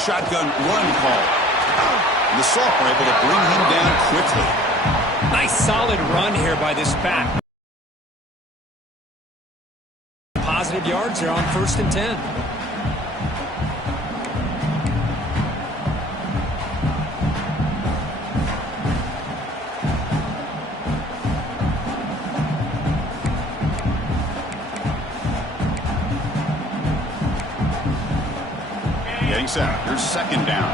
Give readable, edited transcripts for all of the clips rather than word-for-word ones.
shotgun run call. And the Salt were able to bring him down quickly. Nice solid run here by this back. Positive yards here on 1st and 10. Getting set. Here's 2nd down.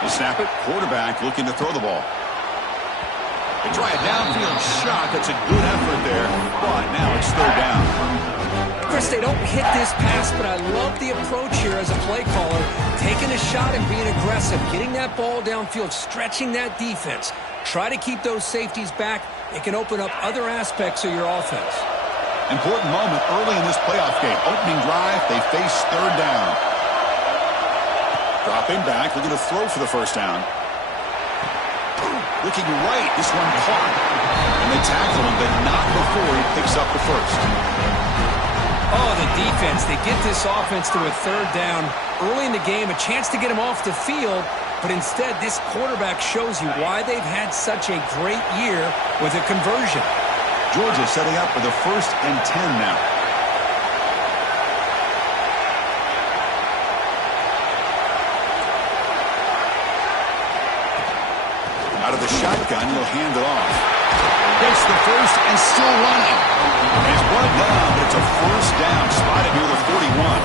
They snap it. Quarterback looking to throw the ball. They try a downfield shot. That's a good effort there, but now it's 3rd down. Chris, they don't hit this pass, but I love the approach here as a play caller. Taking a shot and being aggressive, getting that ball downfield, stretching that defense. Try to keep those safeties back. It can open up other aspects of your offense. Important moment early in this playoff game. Opening drive, they face 3rd down. Dropping back, looking to throw for the 1st down. Looking right, this one caught. And they tackle him, but not before he picks up the 1st. Oh, the defense. They get this offense to a 3rd down. Early in the game, a chance to get him off the field. But instead, this quarterback shows you why they've had such a great year with a conversion. Georgia setting up for the 1st and 10 now. Out of the shotgun, he'll hand it off. Gets the 1st and still running. He's brought down, but it's a 1st down, spotted near the 41.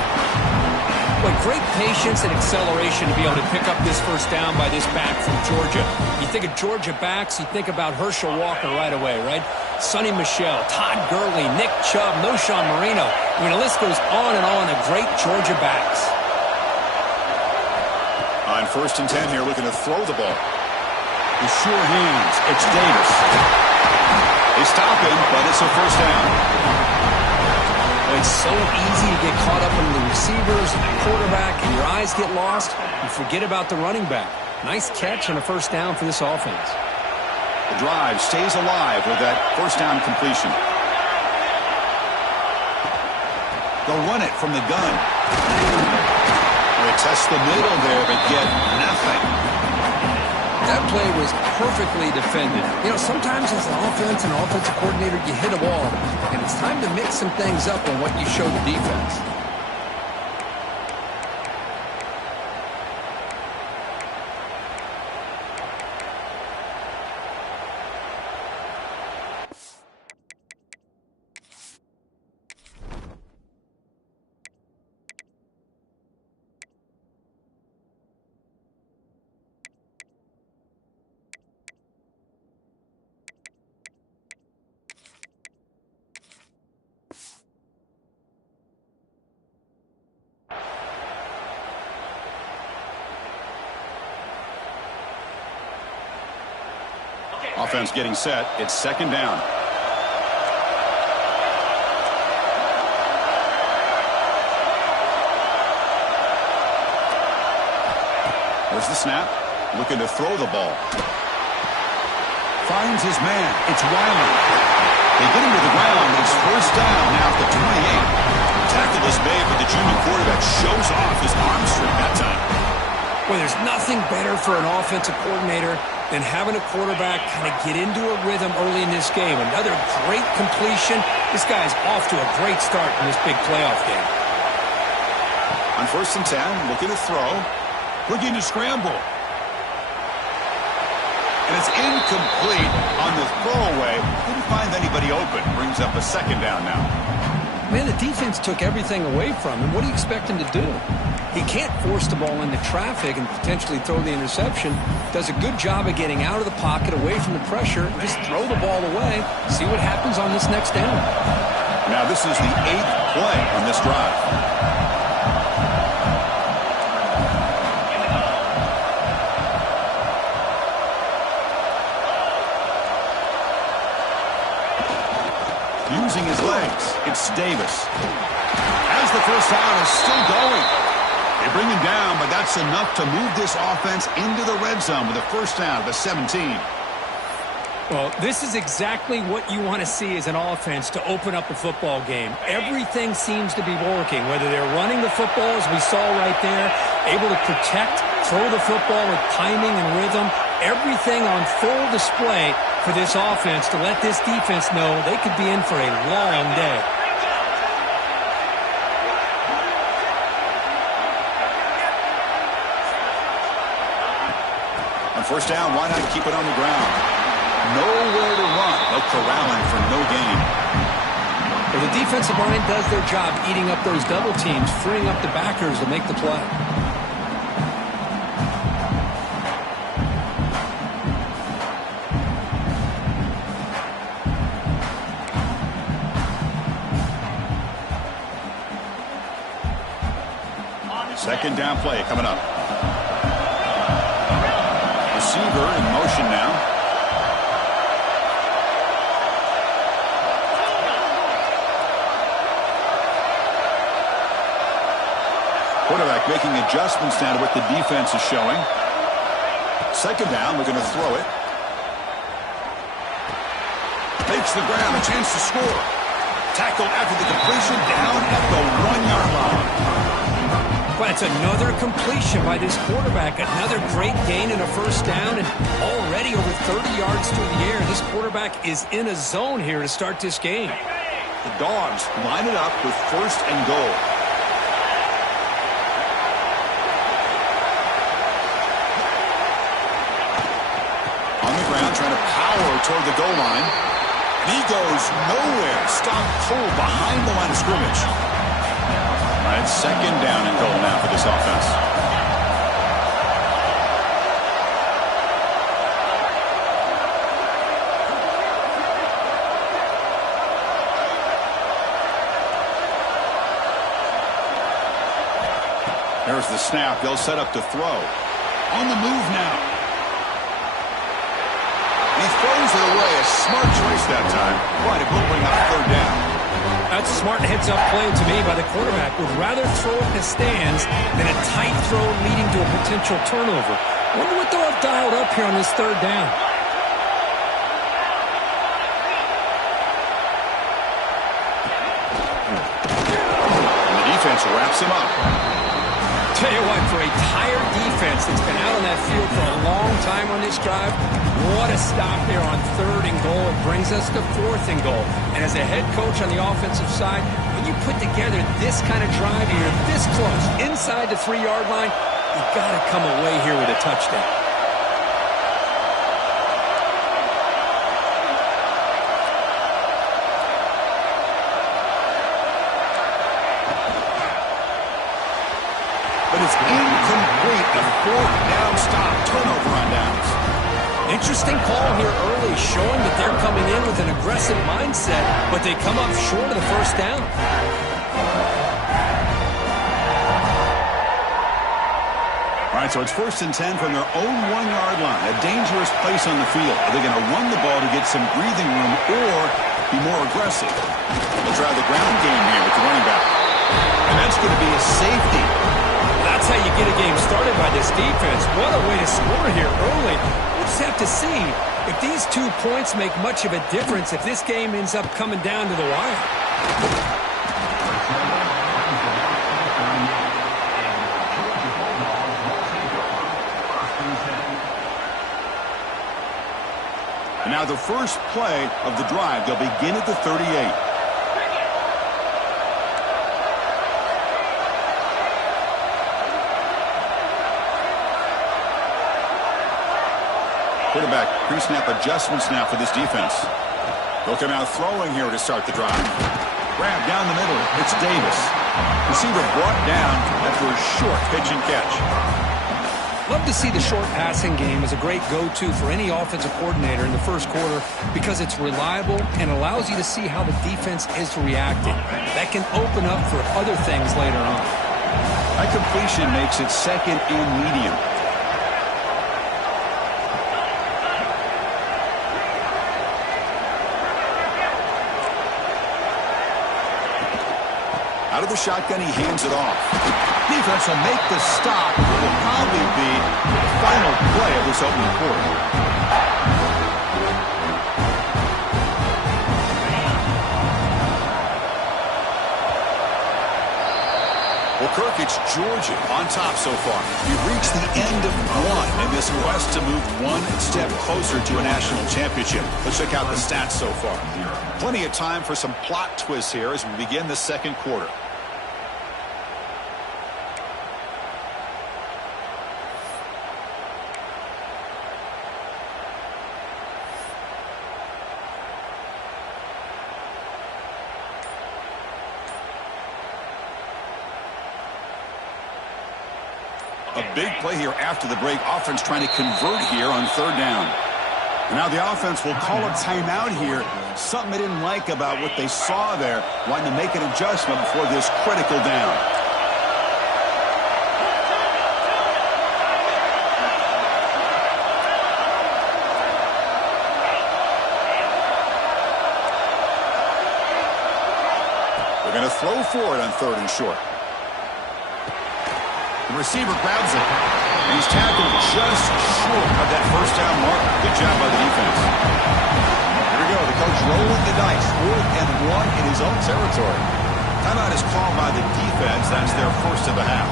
Boy, great patience and acceleration to be able to pick up this 1st down by this back from Georgia. You think of Georgia backs, you think about Herschel Walker right away, right? Sonny Michel, Todd Gurley, Nick Chubb, Noshawn Marino. I mean, the list goes on and on of great Georgia backs. On 1st and 10 here, looking to throw the ball. With sure hands, it's Davis. They stop him, but it's a 1st down. It's so easy to get caught up in the receivers and the quarterback, and your eyes get lost. You forget about the running back. Nice catch and a 1st down for this offense. The drive stays alive with that 1st down completion. They'll run it from the gun. They test the middle there, but get nothing. That play was perfectly defended. You know, sometimes as an offense and offensive coordinator, you hit a ball, and it's time to mix some things up on what you show the defense. Offense getting set. It's 2nd down. There's the snap. Looking to throw the ball. Finds his man. It's Wiley. They get him to the ground, but it's 1st down now at the 28. Tackle is made, but the junior quarterback shows off his arm strength that time. Well, there's nothing better for an offensive coordinator than having a quarterback kind of get into a rhythm early in this game. Another great completion. This guy's off to a great start in this big playoff game. On 1st and 10, looking to throw. Looking to scramble. And it's incomplete on the throwaway. Couldn't find anybody open. Brings up a 2nd down now. Man, the defense took everything away from him. What do you expect him to do? He can't force the ball into traffic and potentially throw the interception. Does a good job of getting out of the pocket, away from the pressure, and just throw the ball away. See what happens on this next down. Now this is the 8th play on this drive. Using his legs, it's Davis. As the 1st down is still going. They bring him down, but that's enough to move this offense into the red zone with a 1st down at the 17. Well, this is exactly what you want to see as an offense to open up a football game. Everything seems to be working, whether they're running the football, as we saw right there, able to protect, throw the football with timing and rhythm, everything on full display for this offense to let this defense know they could be in for a long day. On first down, why not keep it on the ground? Nowhere to run. They'll corral him for no gain. Well, the defensive line does their job eating up those double teams, freeing up the backers to make the play. Second down play coming up. Receiver in motion now. Quarterback making adjustments now to what the defense is showing. Second down, we're going to throw it. Takes the ground, a chance to score. Tackle after the completion, down at the 1-yard line. Well, it's another completion by this quarterback. Another great gain in a first down, and already over 30 yards through the air. This quarterback is in a zone here to start this game. The Dogs line it up with first and goal. Trying to power toward the goal line. And he goes nowhere. Stop cold behind the line of scrimmage. All right, second down and goal now for this offense. There's the snap. They'll set up to throw. On the move now. He throws it away. A smart choice that time. But it will bring up third down. That's a smart heads-up play to me by the quarterback. Would rather throw it in the stands than a tight throw leading to a potential turnover. Wonder what they'll have dialed up here on this third down. And the defense wraps him up. Tell you what, for a tired defense that's been out on that field for a long time on this drive, what a stop there on third and goal. It brings us to fourth and goal. And as a head coach on the offensive side, when you put together this kind of drive, you're this close, inside the 3-yard line, you got to come away here with a touchdown. But it's incomplete. A fourth down stop. Turnover on downs. Interesting call here early, showing that they're coming in with an aggressive mindset, but they come up short of the first down. All right, so it's first and 10 from their own 1-yard line. A dangerous place on the field. Are they going to run the ball to get some breathing room or be more aggressive? They'll try the ground game here with the running back. And that's going to be a safety. That's how you get a game started by this defense. What a way to score here early. We'll just have to see if these 2 points make much of a difference if this game ends up coming down to the wire. And now the first play of the drive. They'll begin at the 38. Quarterback pre-snap adjustments now for this defense. They'll come out throwing here to start the drive. Grab down the middle. It's Davis. Receiver brought down after a short pitch and catch. Love to see the short passing game as a great go-to for any offensive coordinator in the first quarter because it's reliable and allows you to see how the defense is reacting. That can open up for other things later on. That completion makes it second and medium. Out of the shotgun, he hands it off. Defense will make the stop. It will probably be the final play of this opening quarter. Georgia on top so far. We've reached the end of one in this quest to move one step closer to a national championship. Let's check out the stats so far. Plenty of time for some plot twists here as we begin the second quarter. A big play here after the break. Offense trying to convert here on third down. And now the offense will call a timeout here. Something they didn't like about what they saw there. Wanting to make an adjustment before this critical down. They're going to throw for it on third and short. The receiver grabs it, and he's tackled just short of that first down mark. Good job by the defense. Here we go. The coach rolling the dice. 4th and 1 in his own territory. Timeout is called by the defense. That's their first of the half.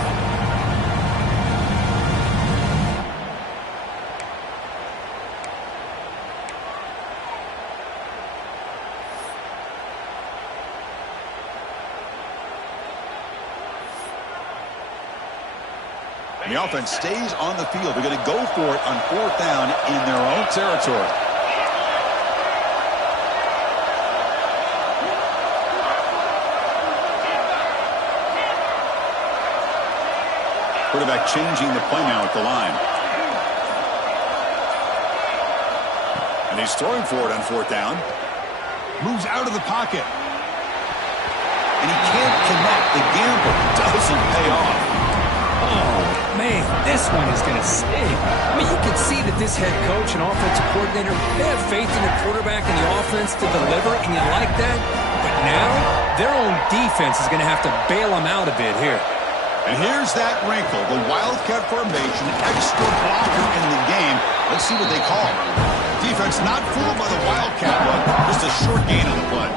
The offense stays on the field. They're going to go for it on 4th down in their own territory. Quarterback changing the play now at the line. And he's throwing for it on 4th down. Moves out of the pocket. And he can't connect. The gamble doesn't pay off. Oh, man, this one is going to sting. I mean, you can see that this head coach and offensive coordinator, they have faith in the quarterback and the offense to deliver, and you like that. But now, their own defense is going to have to bail them out a bit here. And here's that wrinkle, the Wildcat formation, extra blocker in the game. Let's see what they call. Defense not fooled by the Wildcat one, just a short gain on the play.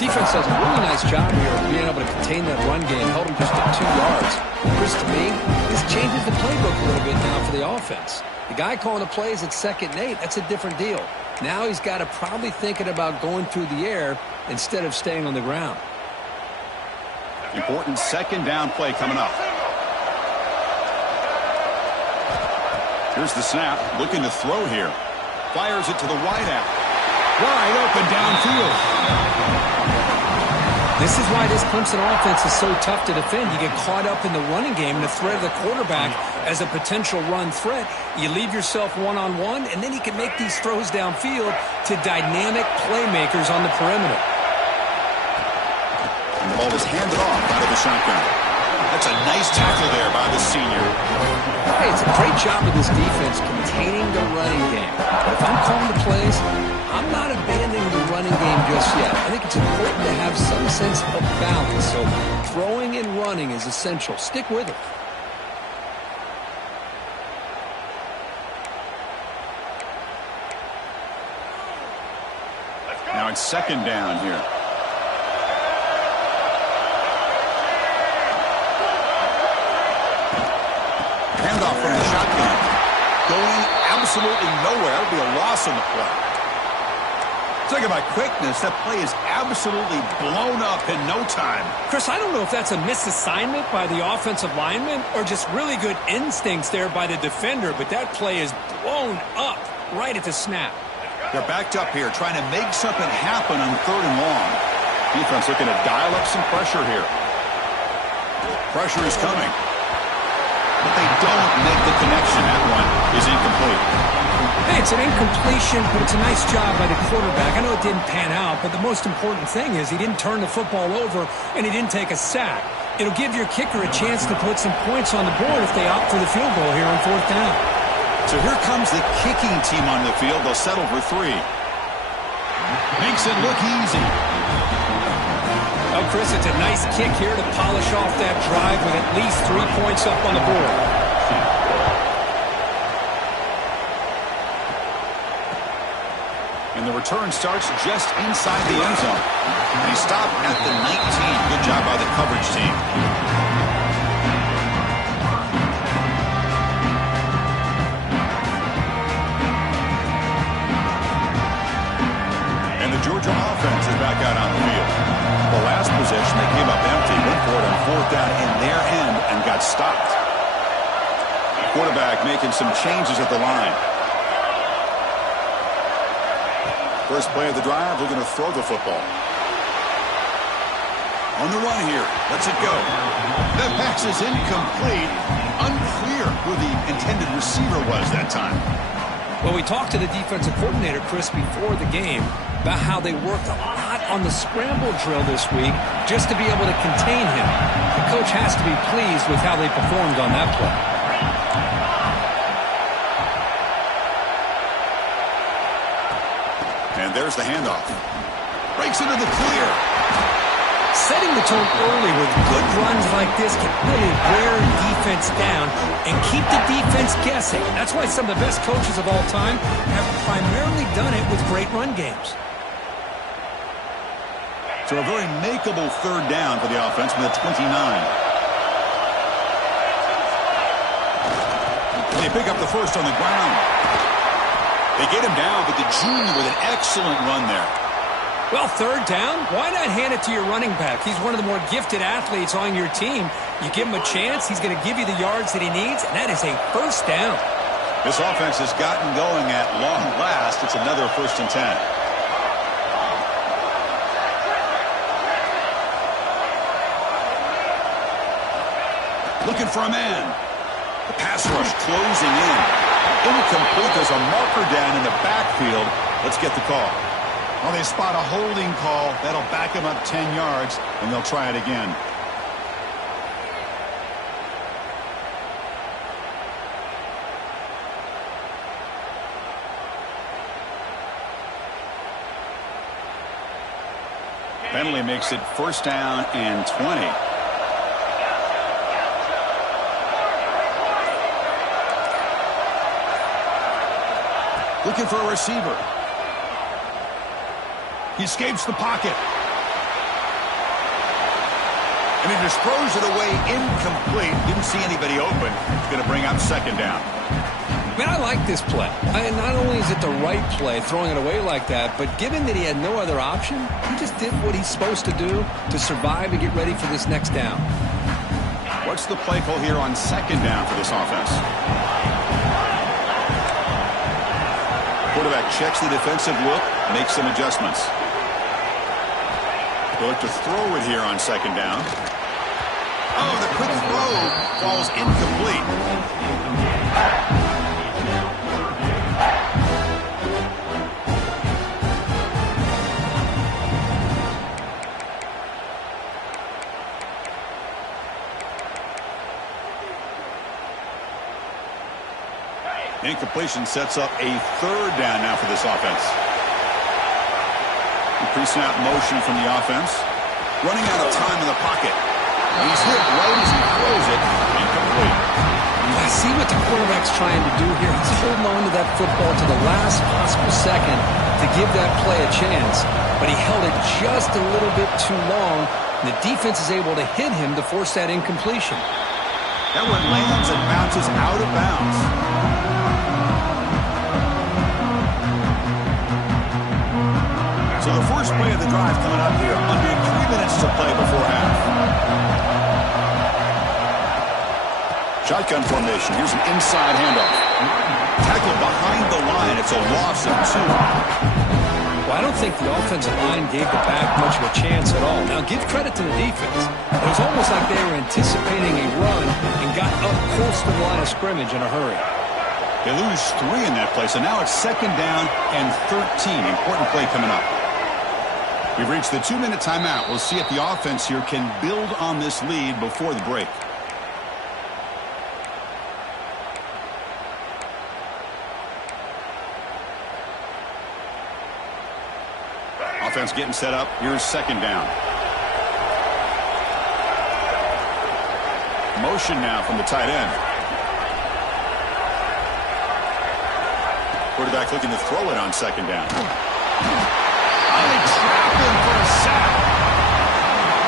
Defense does a really nice job here of being able to contain that run game, held them just at 2 yards. Chris, to me, this changes the playbook a little bit now for the offense. The guy calling the plays at 2nd and 8, that's a different deal. Now he's got to probably thinking about going through the air instead of staying on the ground. Important 2nd down play coming up. Here's the snap, looking to throw here. Fires it to the wideout. Wide open downfield. This is why this Clemson offense is so tough to defend. You get caught up in the running game and the threat of the quarterback as a potential run threat. You leave yourself one-on-one, and then you can make these throws downfield to dynamic playmakers on the perimeter. And the ball is handed off out of the shotgun. That's a nice tackle there by the senior. Hey, it's a great job of this defense containing the running game. But if I'm calling the plays, I'm not abandoning the running game just yet. I think it's important to have some sense of balance. So throwing and running is essential. Stick with it. Now it's 2nd down here. Handoff from the shotgun. Going absolutely nowhere. It'll be a loss on the play. Talking about quickness, that play is absolutely blown up in no time. Chris, I don't know if that's a misassignment by the offensive lineman or just really good instincts there by the defender, but that play is blown up right at the snap. They're backed up here, trying to make something happen on 3rd and long. Defense looking to dial up some pressure here. Pressure is coming. But they don't make the connection. That one is incomplete. Hey, it's an incompletion, but it's a nice job by the quarterback. I know it didn't pan out, but the most important thing is he didn't turn the football over and he didn't take a sack. It'll give your kicker a chance to put some points on the board if they opt for the field goal here on 4th down. So here comes the kicking team on the field. They'll settle for 3. Makes it look easy. Oh, Chris, it's a nice kick here to polish off that drive with at least 3 points up on the board. And the return starts just inside the end zone. And he stopped at the 19. Good job by the coverage team. Quarterback making some changes at the line. First play of the drive, we're going to throw the football. On the run here. Lets it go. That pass is incomplete. Unclear who the intended receiver was that time. Well, we talked to the defensive coordinator, Chris, before the game about how they worked a lot on the scramble drill this week just to be able to contain him. The coach has to be pleased with how they performed on that play. And there's the handoff. Breaks into the clear. Setting the tone early with good runs like this can really wear defense down and keep the defense guessing. That's why some of the best coaches of all time have primarily done it with great run games. So a very makeable third down for the offense from the 29. They pick up the first on the ground. They get him down, but the junior with an excellent run there. Well, third down, why not hand it to your running back? He's one of the more gifted athletes on your team. You give him a chance, he's going to give you the yards that he needs, and that is a first down. This offense has gotten going at long last. It's another 1st and 10. Looking for a man. The pass rush closing in. Incomplete. There's a marker down in the backfield. Let's get the call. Well, they spot a holding call. That'll back them up 10 yards, and they'll try it again. Penalty makes it 1st down and 20. Looking for a receiver. He escapes the pocket. And he just throws it away incomplete. Didn't see anybody open. It's going to bring up 2nd down. Man, I like this play. Not only is it the right play, throwing it away like that, but given that he had no other option, he just did what he's supposed to do to survive and get ready for this next down. What's the play call here on 2nd down for this offense? Quarterback checks the defensive look, makes some adjustments. They'll look to throw it here on 2nd down. Oh, the quick throw falls incomplete. Incompletion sets up a 3rd down now for this offense. Pre-snap motion from the offense. Running out of time in the pocket. He's hit right as he throws it. Incomplete. I see what the quarterback's trying to do here. He's holding on to that football to the last possible second to give that play a chance. But he held it just a little bit too long. And the defense is able to hit him to force that incompletion. That one lands and bounces out of bounds. So the first play of the drive coming up here. Under 3 minutes to play before half. Shotgun formation. Here's an inside handoff. Tackled behind the line. It's a loss of 2. Well, I don't think the offensive line gave the back much of a chance at all. Now, give credit to the defense. It was almost like they were anticipating a run and got up close to the line of scrimmage in a hurry. They lose 3 in that play, so now it's 2nd down and 13. Important play coming up. We've reached the 2-minute timeout. We'll see if the offense here can build on this lead before the break. Offense getting set up. Here's 2nd down. Motion now from the tight end. Quarterback looking to throw it on 2nd down. They trap him for a sack.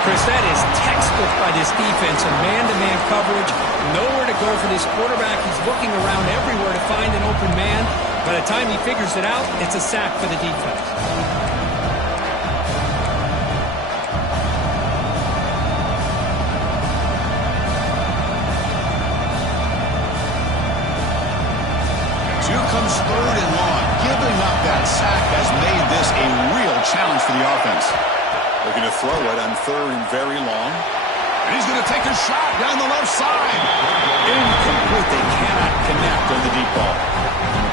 Chris, that is textbook by this defense. A man-to-man coverage. Nowhere to go for this quarterback. He's looking around everywhere to find an open man. By the time he figures it out, it's a sack for the defense. So here comes third and long. Giving up that sack has made this a real challenge for the offense. Looking to throw it on third and very long. And he's going to take a shot down the left side. Incomplete. They cannot connect on the deep ball.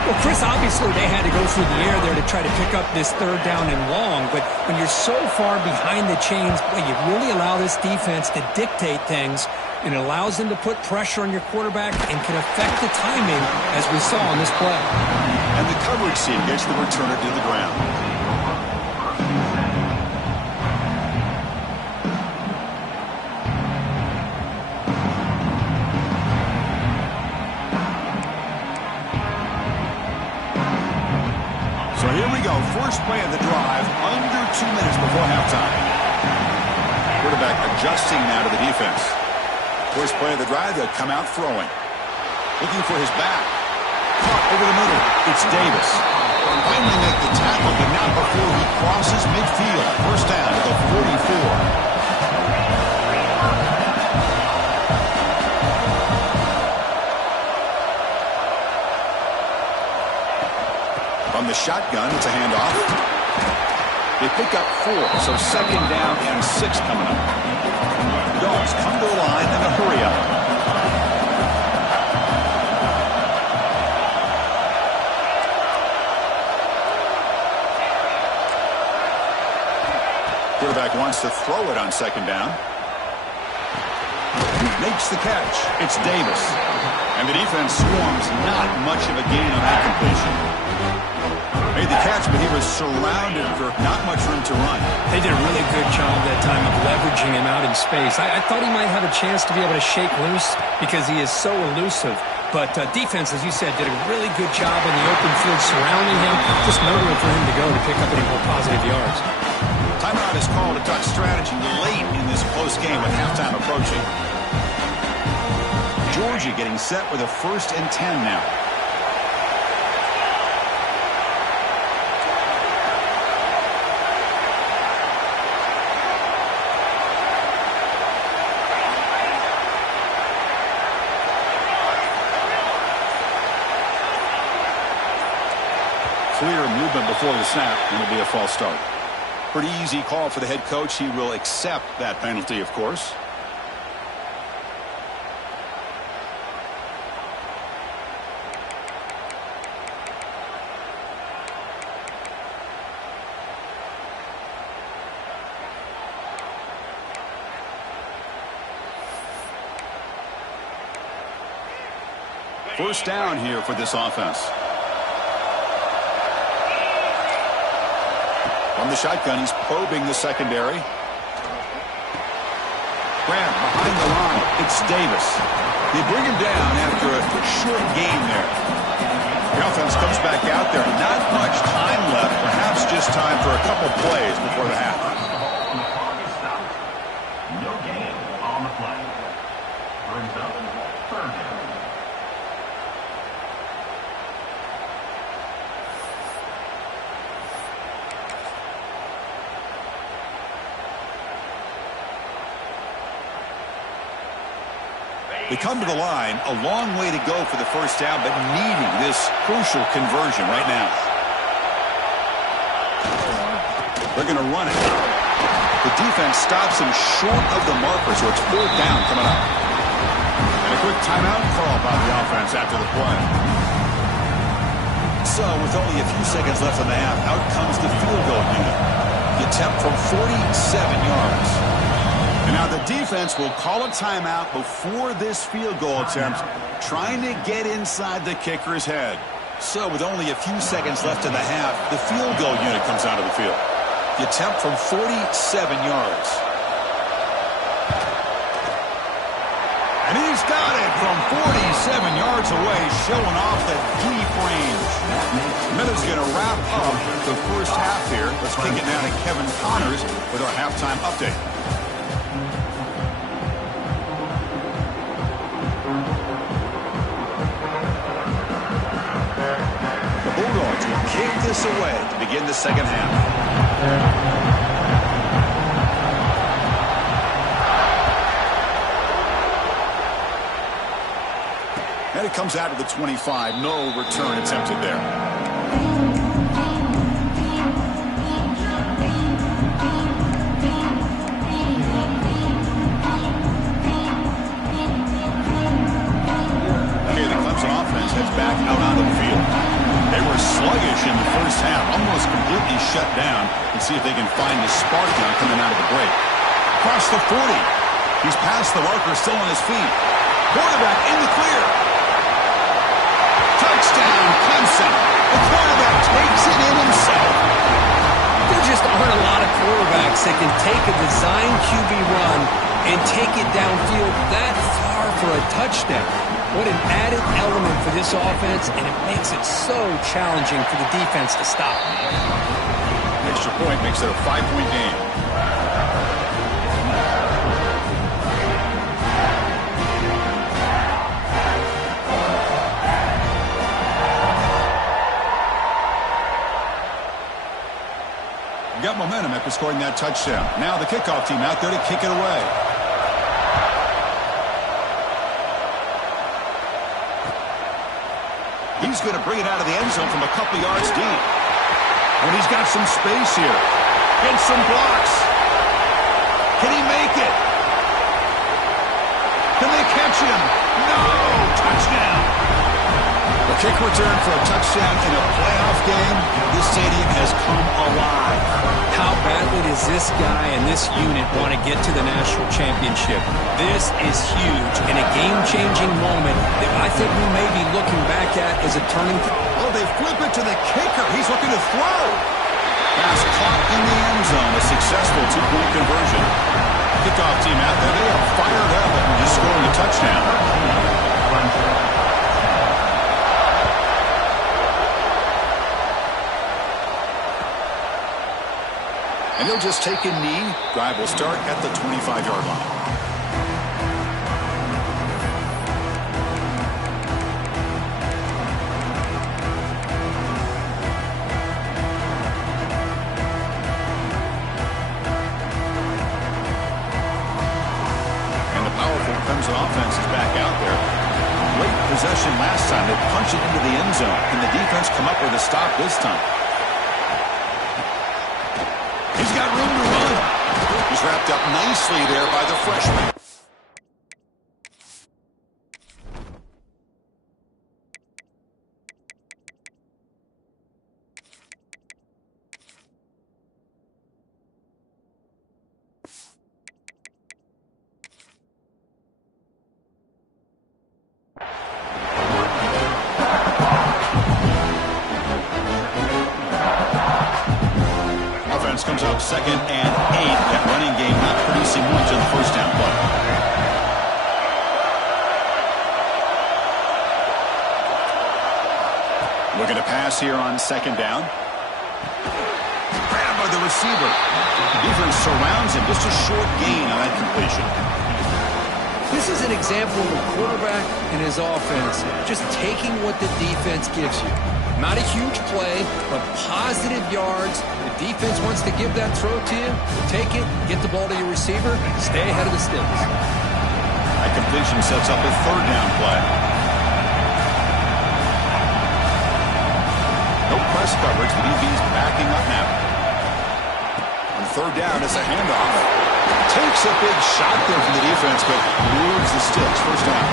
Well, Chris, obviously they had to go through the air there to try to pick up this third down and long, but when you're so far behind the chains, boy, you really allow this defense to dictate things, and it allows them to put pressure on your quarterback and can affect the timing, as we saw on this play. And the coverage team gets the returner to the ground. So here we go. First play of the drive, under 2 minutes before halftime. Quarterback adjusting now to the defense. First play of the drive, they'll come out throwing. Looking for his back. Caught over the middle. It's Davis. Finally make the tackle, but not before he crosses midfield. First down to the 44. From the shotgun, it's a handoff. They pick up 4, so second down and 6 coming up. Dogs come to the line in a hurry up. Quarterback wants to throw it on second down. Makes the catch. It's Davis. And the defense swarms. Not much of a gain on that completion. Made the catch, but he was surrounded for not much room to run. They did a really good job that time of leveraging him out in space. I thought he might have a chance to be able to shake loose because he is so elusive. But defense, as you said, did a really good job in the open field surrounding him. Just no room for him to go to pick up any more positive yards. Timeout is called to talk strategy late in this close game with halftime approaching. Georgia getting set with a 1st and 10 now. Clear movement before the snap, and it'll be a false start. Pretty easy call for the head coach. He will accept that penalty, of course. First down here for this offense. From the shotgun, he's probing the secondary. Graham behind the line. It's Davis. They bring him down after a short game there. The offense comes back out there. Not much time left. Perhaps just time for a couple plays before the half. No gain on the play. Brings up third down. They come to the line, a long way to go for the first down, but needing this crucial conversion right now. They're going to run it. The defense stops him short of the marker, so it's 4th down coming up. And a quick timeout call by the offense after the play. So with only a few seconds left in the half, out comes the field goal unit. The attempt from 47 yards. And now the defense will call a timeout before this field goal attempt, trying to get inside the kicker's head. So with only a few seconds left in the half, the field goal unit comes out of the field. The attempt from 47 yards. And he's got it from 47 yards away, showing off the deep range. Minutes going to wrap up the first half here. Let's kick it now to Kevin Connors with our halftime update. Bulldogs will kick this away to begin the second half. And it comes out of the 25. No return attempted there. Okay, the Clemson offense heads back out onto the field. They were sluggish in the first half, almost completely shut down. Let's see if they can find the spark now coming out of the break. Across the 40. He's past the marker, still on his feet. Quarterback in the clear. Touchdown, Clemson. The quarterback takes it in himself. There just aren't a lot of quarterbacks that can take a design QB run and take it downfield that far for a touchdown. What an added element for this offense, and it makes it so challenging for the defense to stop. Extra point makes it a 5-point game. Got momentum after scoring that touchdown. Now the kickoff team out there to kick it away. He's going to bring it out of the end zone from a couple yards deep. And he's got some space here. Gets some blocks. Can he make it? Can they catch him? No! Touchdown! A kick return for a touchdown in a playoff game. This stadium has come alive. How badly does this guy and this unit want to get to the national championship? This is huge and a game-changing moment that I think we may be looking back at as a turning point. Oh, they flip it to the kicker. He's looking to throw. Pass caught in the end zone. A successful two-point conversion. Kickoff team out there. They are fired up and just scoring a touchdown. And he'll just take a knee. Drive will start at the 25-yard line. And the powerful Clemson offense is back out there. Late possession last time. They punch it into the end zone. Can the defense come up with a stop this time? He's got room to run. He's wrapped up nicely there by the freshman. Comes up 2nd and 8. That running game not producing much on the first down play. Looking to pass here on 2nd down. Grabbed by the receiver. Defense surrounds him. Just a short gain on that completion. This is an example of a quarterback and his offense just taking what the defense gives you. Not a huge play, but positive yards. The defense wants to give that throw to you. Take it, get the ball to your receiver, stay ahead of the sticks. That completion sets up a 3rd down play. No press coverage. The DB's backing up now. On 3rd down, it's a handoff. Takes a big shot there from the defense, but moves the sticks. 1st down.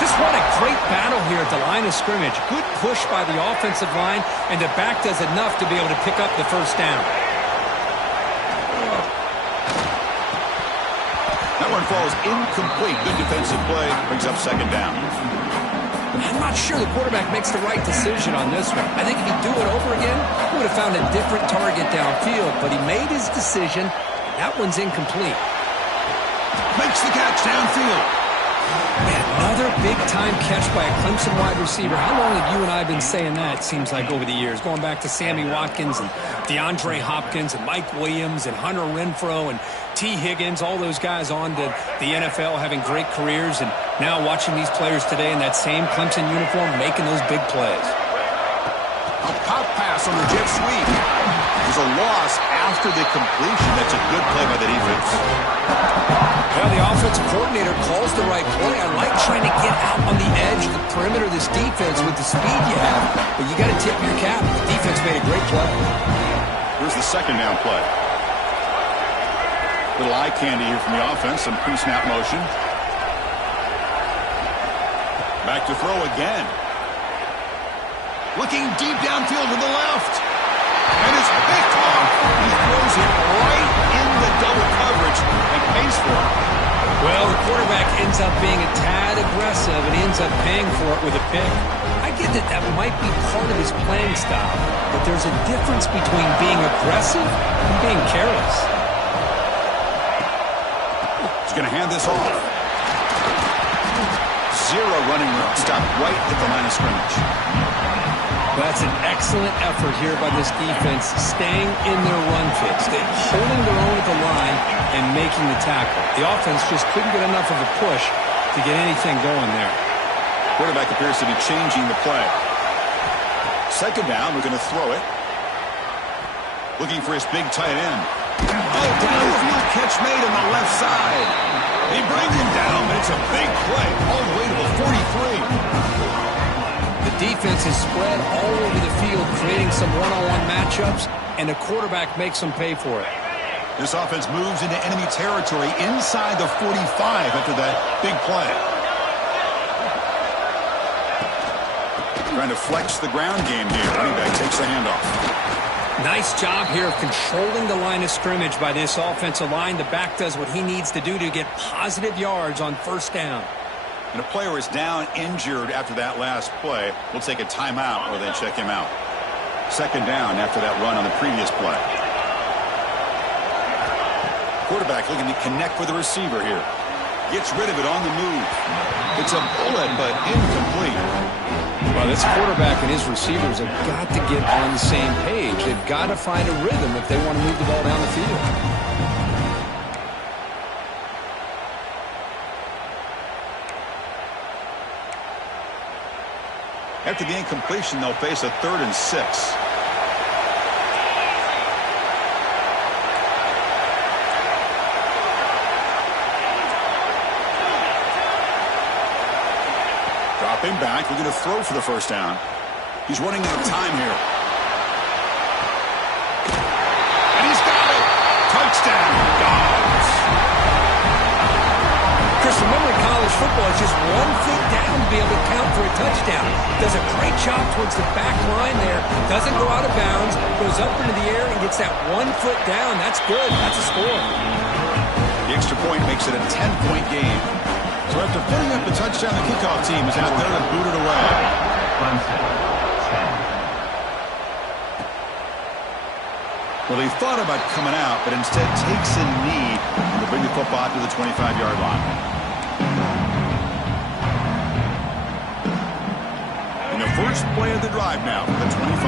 Just what a great battle here at the line of scrimmage. Good push by the offensive line, and the back does enough to be able to pick up the 1st down. That one falls incomplete. Good defensive play. Brings up 2nd down. I'm not sure the quarterback makes the right decision on this one. I think if he'd do it over again, he would have found a different target downfield, but he made his decision. That one's incomplete. Makes the catch downfield. Man, another big-time catch by a Clemson wide receiver. How long have you and I been saying that, seems like, over the years? Going back to Sammy Watkins and DeAndre Hopkins and Mike Williams and Hunter Renfrow and T. Higgins, all those guys on to the NFL having great careers, and now watching these players today in that same Clemson uniform making those big plays. A pop pass on the jet sweep. There's a loss after the completion. That's a good play by the defense. Well, the offensive coordinator calls the right play. I like trying to get out on the edge of the perimeter of this defense with the speed you have, but you got to tip your cap. The defense made a great play. Here's the second down play. Little eye candy here from the offense. Some pre-snap motion. Back to throw again. Looking deep downfield to the left. And it's picked off. He throws it right in the double coverage and pays for it. Well, the quarterback ends up being a tad aggressive and he ends up paying for it with a pick. I get that that might be part of his playing style, but there's a difference between being aggressive and being careless. He's going to hand this off. Zero running room. Stopped right at the line of scrimmage. That's an excellent effort here by this defense, staying in their run fits, holding their own at the line and making the tackle. The offense just couldn't get enough of a push to get anything going there. Quarterback appears to be changing the play. Second down, we're going to throw it. Looking for his big tight end. Oh, downfield catch made on the left side. He brings him down, but it's a big play all the way to the 43. The defense is spread all over the field, creating some one-on-one matchups, and the quarterback makes them pay for it. This offense moves into enemy territory inside the 45 after that big play. Trying to flex the ground game here. Running back takes the handoff. Nice job here of controlling the line of scrimmage by this offensive line. The back does what he needs to do to get positive yards on first down. And a player is down injured after that last play. We'll take a timeout or then check him out. Second down after that run on the previous play. Quarterback looking to connect with the receiver here. Gets rid of it on the move. It's a bullet, but incomplete. Well, this quarterback and his receivers have got to get on the same page. They've got to find a rhythm if they want to move the ball down the field. After the incompletion, they'll face a 3rd and 6. Dropping back, we're going to throw for the first down. He's running out of time here. And he's got it! Touchdown, Dogs! Chris, remember in college football, it's just 1 foot down to be able to count for a touchdown. Does a great job towards the back line there. Doesn't go out of bounds. Goes up into the air and gets that 1 foot down. That's good. That's a score. The extra point makes it a 10-point game. So after putting up a touchdown, the kickoff team is out there to boot it away. Well, he thought about coming out, but instead takes a knee to bring the football to the 25-yard line. And the first play of the drive now for the 25.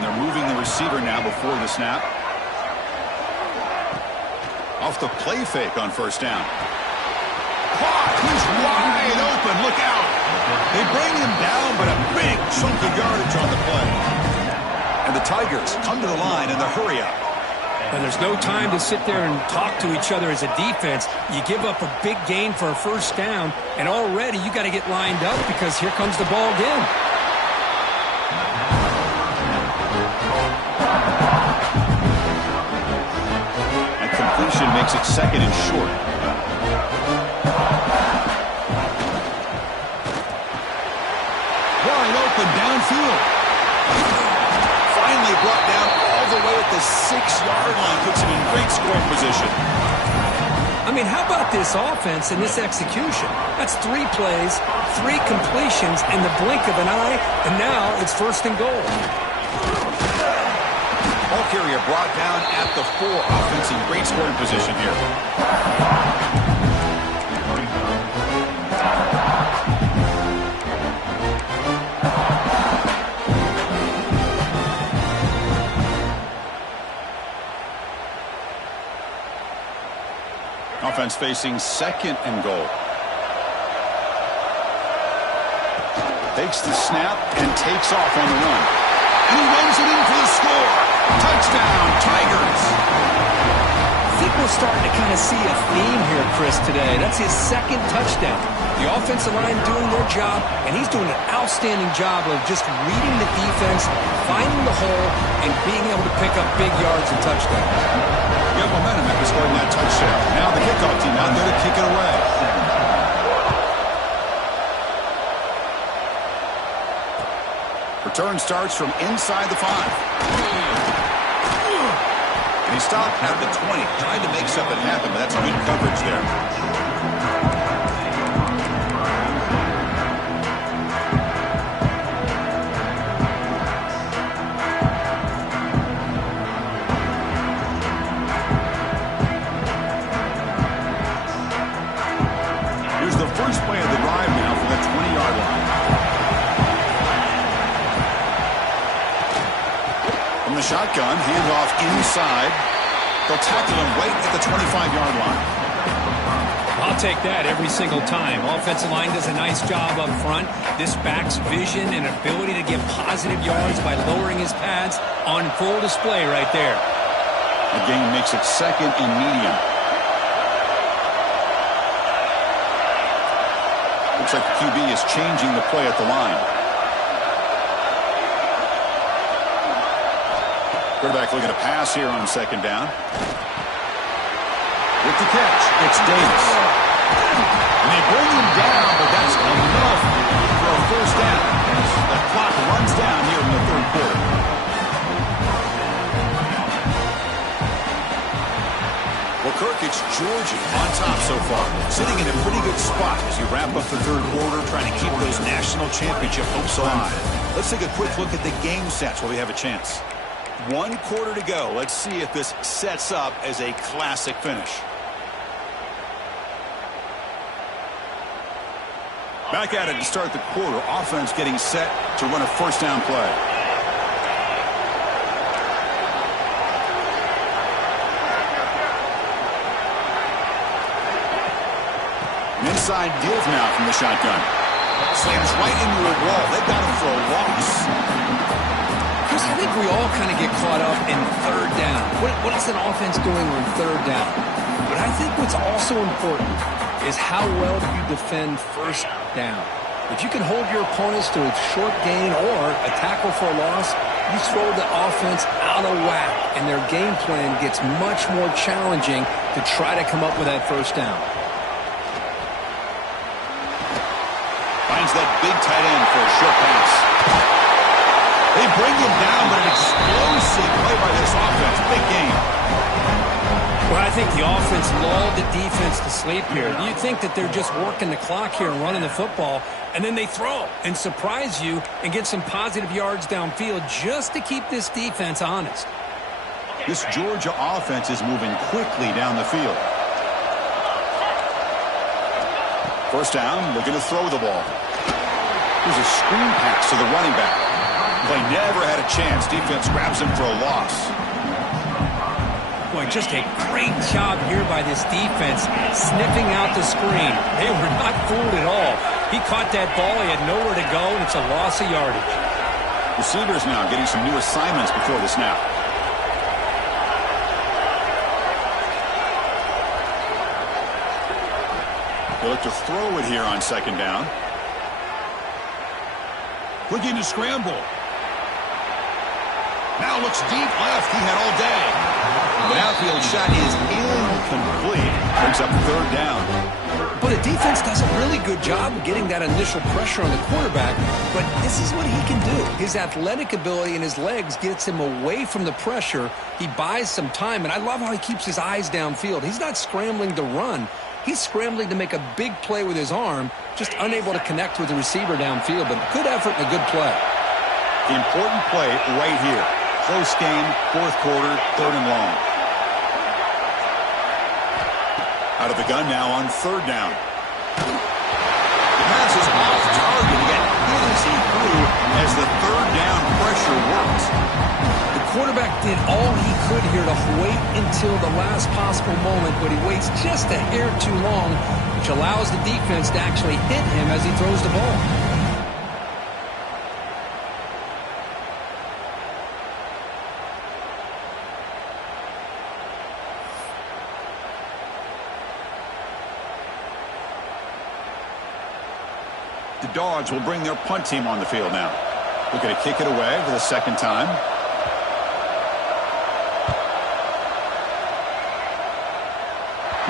And they're moving the receiver now before the snap. Off the play fake on first down. Caught! He's wide open. Look out! They bring him down, but a big chunk of yardage on the play. And the Tigers come to the line in the hurry-up. And there's no time to sit there and talk to each other as a defense. You give up a big gain for a first down, and already you got to get lined up because here comes the ball again. And completion makes it 2nd and short. Wide open downfield. Finally brought down all the way at the 6-yard line. Puts him in great scoring position. I mean, how about this offense and this execution? That's 3 plays, 3 completions in the blink of an eye, and now it's 1st and goal. Ball carrier brought down at the 4. Offense in great scoring position here. Offense facing 2nd and goal. Fakes the snap and takes off on the run. And he runs it in for the score. Touchdown, Tigers. I think we're starting to kind of see a theme here, Chris, today. That's his second touchdown. The offensive line doing their job, and he's doing an outstanding job of just reading the defense, finding the hole, and being able to pick up big yards and touchdowns. Got momentum after scoring that touchdown. Now the kickoff team out there to kick it away. Return starts from inside the 5. And he stopped at the 20. Tried to make something happen, but that's good coverage there. Here's the first play of the drive now from the 20-yard line. From the shotgun, handoff inside. They'll tackle him right at the 25-yard line. I'll take that every single time. Offensive line does a nice job up front. This back's vision and ability to get positive yards by lowering his pads on full display right there. The game makes it second and medium. Looks like the QB is changing the play at the line. Quarterback looking to pass here on second down. With the catch, it's Davis. And they bring him down, but that's enough for a first down. The clock runs down here in the third quarter. Well, Kirk, it's Georgia on top so far. Sitting in a pretty good spot as you wrap up the third quarter, trying to keep those national championship hopes alive. Let's take a quick look at the game sets while we have a chance. 1 quarter to go. Let's see if this sets up as a classic finish. Back at it to start the quarter. Offense getting set to run a first down play. An inside give now from the shotgun. Slams right into a wall. They've got him for a loss. Chris, I think we all kind of get caught up in third down. What is an offense doing on third down? But I think what's also important is how well do you defend first down. If you can hold your opponents to a short gain or a tackle for a loss, you throw the offense out of whack, and their game plan gets much more challenging to try to come up with that first down. Finds that big tight end for a short pass. They bring him down, but an explosive play by this offense. Big game. Well, I think the offense lulled the defense to sleep here. You think that they're just working the clock here and running the football, and then they throw and surprise you and get some positive yards downfield just to keep this defense honest. This Georgia offense is moving quickly down the field. First down, looking to throw the ball. Here's a screen pass to the running back. Play never had a chance. Defense grabs him for a loss. Boy, just a great job here by this defense, sniffing out the screen. They were not fooled at all. He caught that ball. He had nowhere to go, and it's a loss of yardage. Receivers now getting some new assignments before the snap. They look to throw it here on second down. Looking to scramble. Now looks deep left. He had all day. The outfield shot is incomplete. Brings up third down. But the defense does a really good job of getting that initial pressure on the quarterback. But this is what he can do. His athletic ability and his legs gets him away from the pressure. He buys some time. And I love how he keeps his eyes downfield. He's not scrambling to run. He's scrambling to make a big play with his arm, just unable to connect with the receiver downfield. But good effort and a good play. The important play right here. Close game, fourth quarter, third and long. Out of the gun now on third down. The pass is off target. Yet hit as he threw as the third down pressure works. The quarterback did all he could here to wait until the last possible moment, but he waits just a hair too long, which allows the defense to actually hit him as he throws the ball. the Dogs will bring their punt team on the field now. Looking to kick it away for the second time.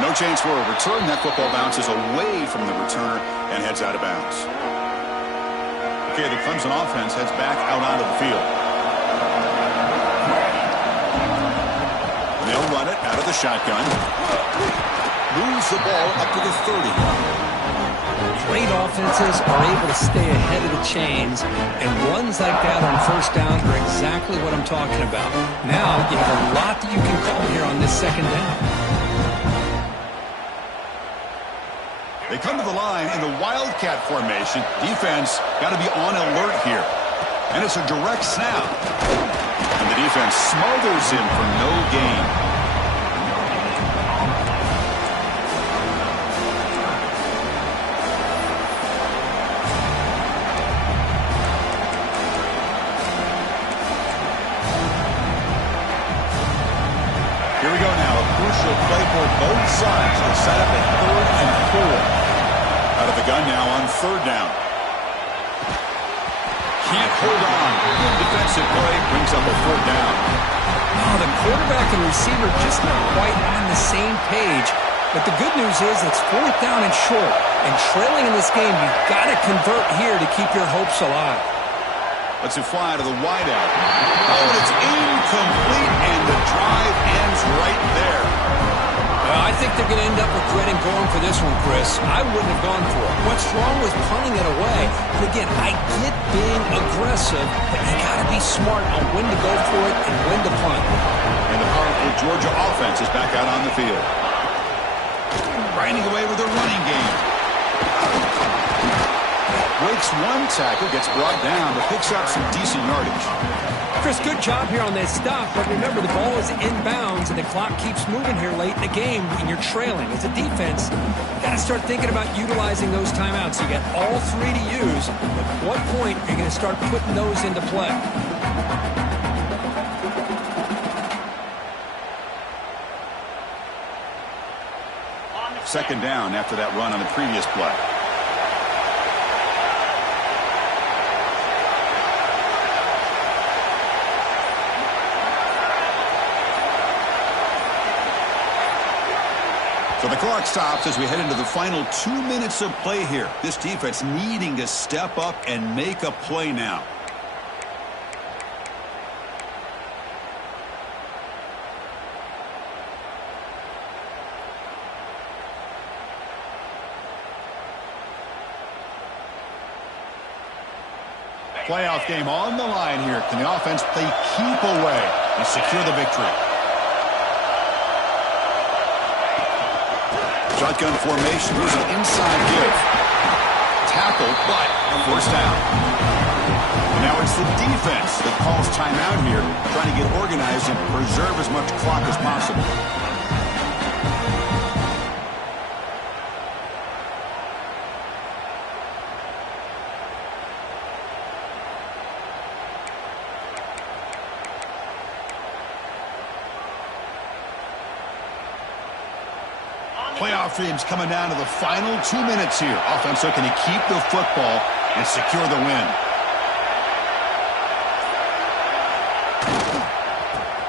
No chance for a return. That football bounces away from the returner and heads out of bounds. Okay, the Clemson offense heads back out onto the field. They'll run it out of the shotgun. Moves the ball up to the 30. Great offenses are able to stay ahead of the chains, and runs like that on first down are exactly what I'm talking about. Now you have a lot that you can call here on this second down. They come to the line in the Wildcat formation. Defense got to be on alert here. And it's a direct snap. And the defense smothers him for no gain. Here we go now. A crucial play for both sides. They set up at 3rd and 4. Out of the gun now on 3rd down. Can't hold on. Good defensive play brings up a 4th down. Oh, the quarterback and receiver just not quite on the same page. But the good news is it's 4th down and short. And trailing in this game, you've got to convert here to keep your hopes alive. Let's fly to the wideout. Oh, and it's incomplete, and the drive ends right there. Well, I think they're going to end up regretting going for this one, Chris. I wouldn't have gone for it. What's wrong with punting it away? And again, I get being aggressive, but you got to be smart on when to go for it and when to punt. And the powerful Georgia offense is back out on the field. Grinding away with their running game. Breaks one tackle, gets brought down, but picks up some decent yardage. Chris, good job here on that stop, but remember the ball is inbounds and the clock keeps moving here late in the game and you're trailing. As a defense, you got to start thinking about utilizing those timeouts. You got all 3 to use. At what point are you going to start putting those into play? Second down after that run on the previous play. So the clock stops as we head into the final 2 minutes of play here. This defense needing to step up and make a play now. Playoff game on the line here. Can the offense play keep away and secure the victory? Shotgun formation, here's an inside give. Tackle, but first down. And now it's the defense that calls timeout here, trying to get organized and preserve as much clock as possible. Playoff teams coming down to the final 2 minutes here. Offense looking to keep the football and secure the win.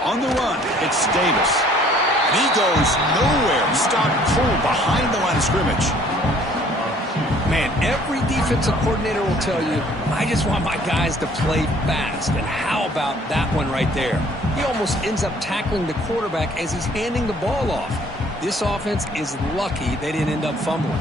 On the run, it's Davis. And he goes nowhere. Stopped cold behind the line of scrimmage. Man, every defensive coordinator will tell you, I just want my guys to play fast. And how about that one right there? He almost ends up tackling the quarterback as he's handing the ball off. This offense is lucky they didn't end up fumbling.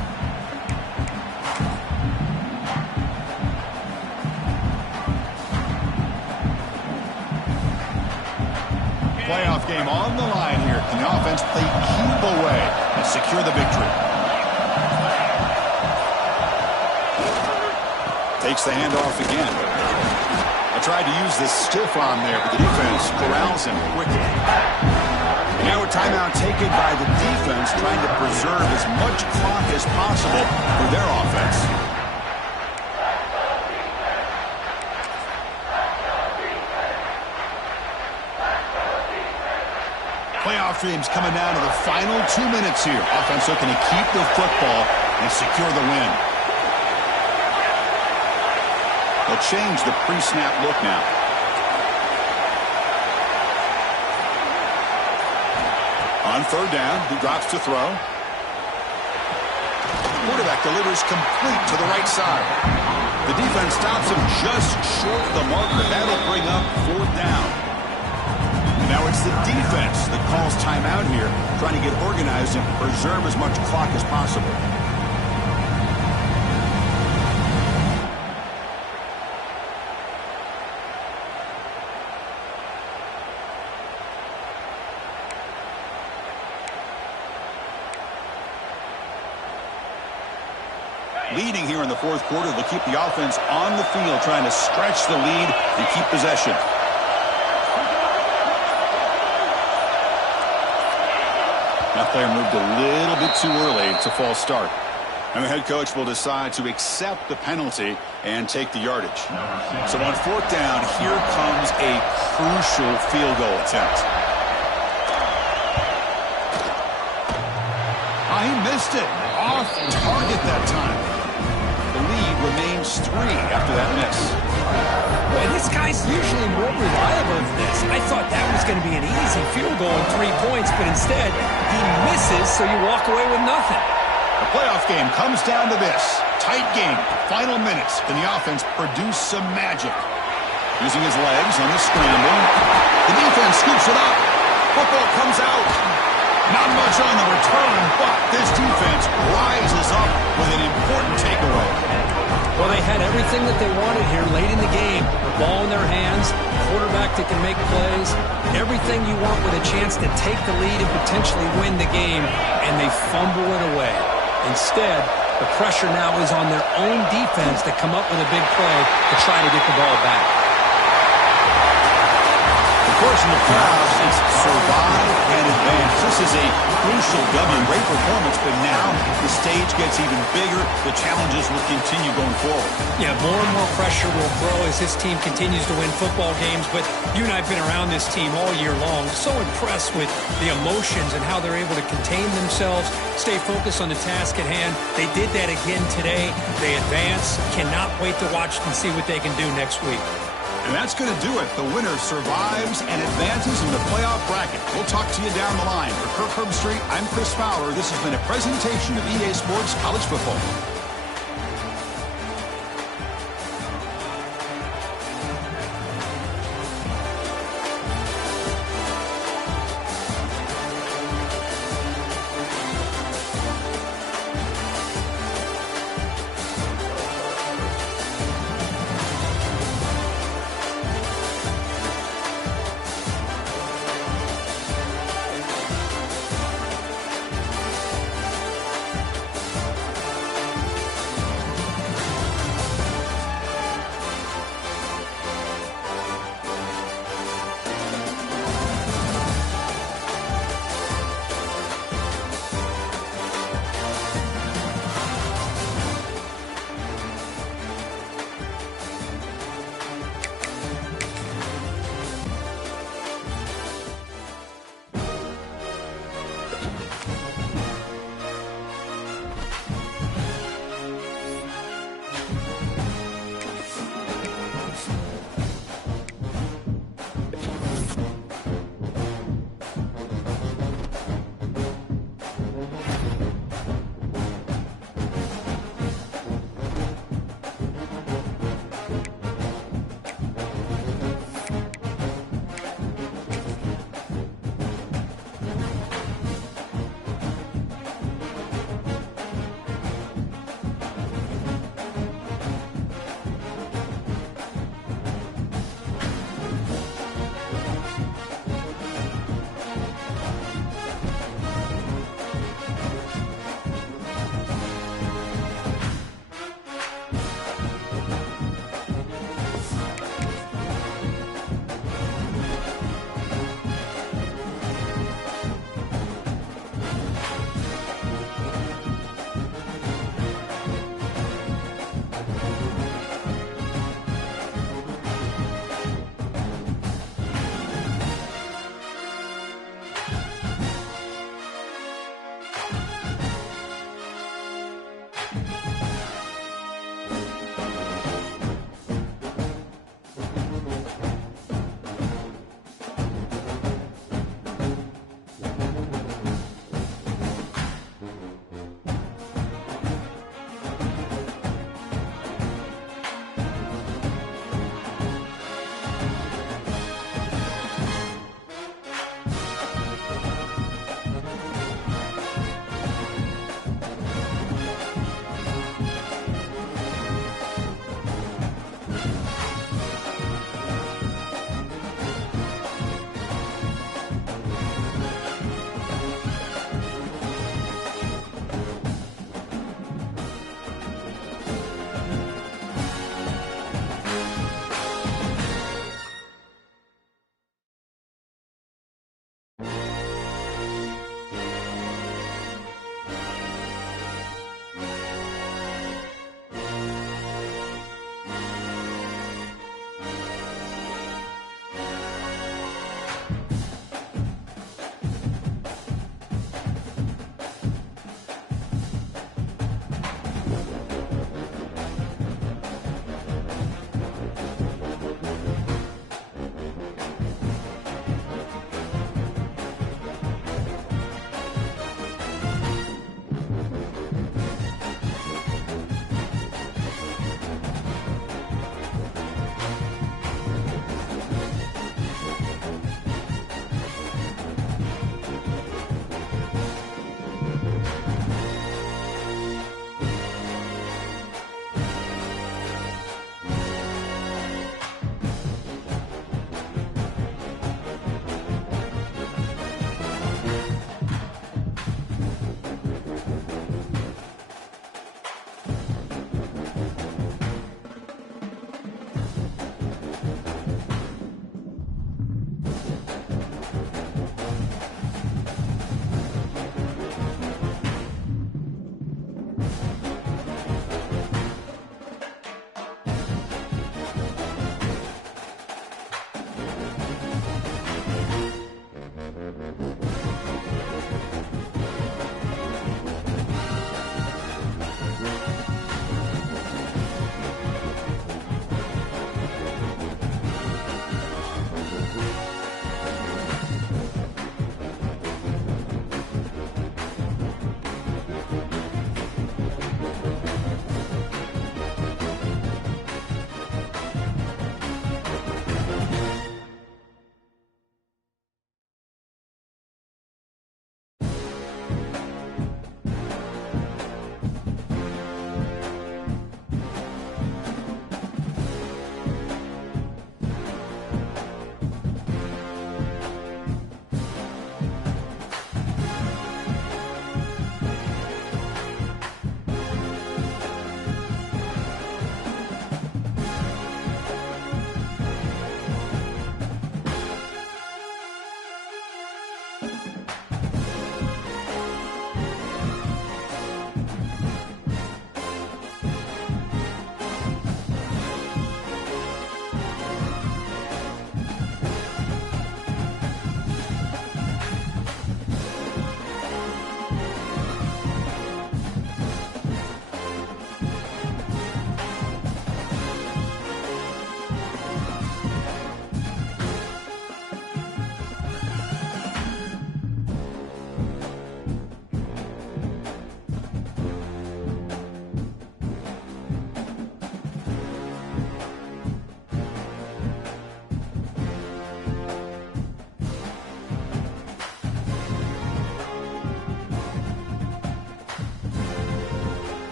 Playoff game on the line here. Can the offense play keep away and secure the victory? Takes the handoff again. I tried to use this stiff arm there, but the defense corrals him quickly. Now a timeout taken by the defense, trying to preserve as much clock as possible for their offense. Playoff teams coming down to the final 2 minutes here. Offense looking to keep the football and secure the win. They'll change the pre-snap look now. On third down, he drops to throw. Quarterback delivers complete to the right side. The defense stops him just short of the marker. That'll bring up fourth down. And now it's the defense that calls timeout here, trying to get organized and preserve as much clock as possible. Leading here in the fourth quarter, they'll keep the offense on the field, trying to stretch the lead and keep possession. That player moved a little bit too early. It's a false start. And the head coach will decide to accept the penalty and take the yardage. So on fourth down, here comes a crucial field goal attempt. He missed it. Off target that time. The lead remains 3 after that miss. Boy, this guy's usually more reliable than this. I thought that was going to be an easy field goal and 3 points, but instead, he misses, so you walk away with nothing. The playoff game comes down to this. Tight game, final minutes, and the offense produced some magic. Using his legs on the scramble. The defense scoops it up. Football comes out. Not much on the return, but this defense rises up with an important takeaway. Well, they had everything that they wanted here late in the game. The ball in their hands, quarterback that can make plays, everything you want with a chance to take the lead and potentially win the game, and they fumble it away. Instead, the pressure now is on their own defense to come up with a big play to try to get the ball back. Of course, in the playoffs, it's survive and advance. This is a crucial W. Great performance, but now the stage gets even bigger. The challenges will continue going forward. Yeah, more and more pressure will grow as this team continues to win football games. But you and I have been around this team all year long. So impressed with the emotions and how they're able to contain themselves, stay focused on the task at hand. They did that again today. They advance. Cannot wait to watch and see what they can do next week. And that's going to do it. The winner survives and advances in the playoff bracket. We'll talk to you down the line. For Kirk Herbstreit, I'm Chris Fowler. This has been a presentation of EA Sports College Football.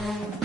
Potw.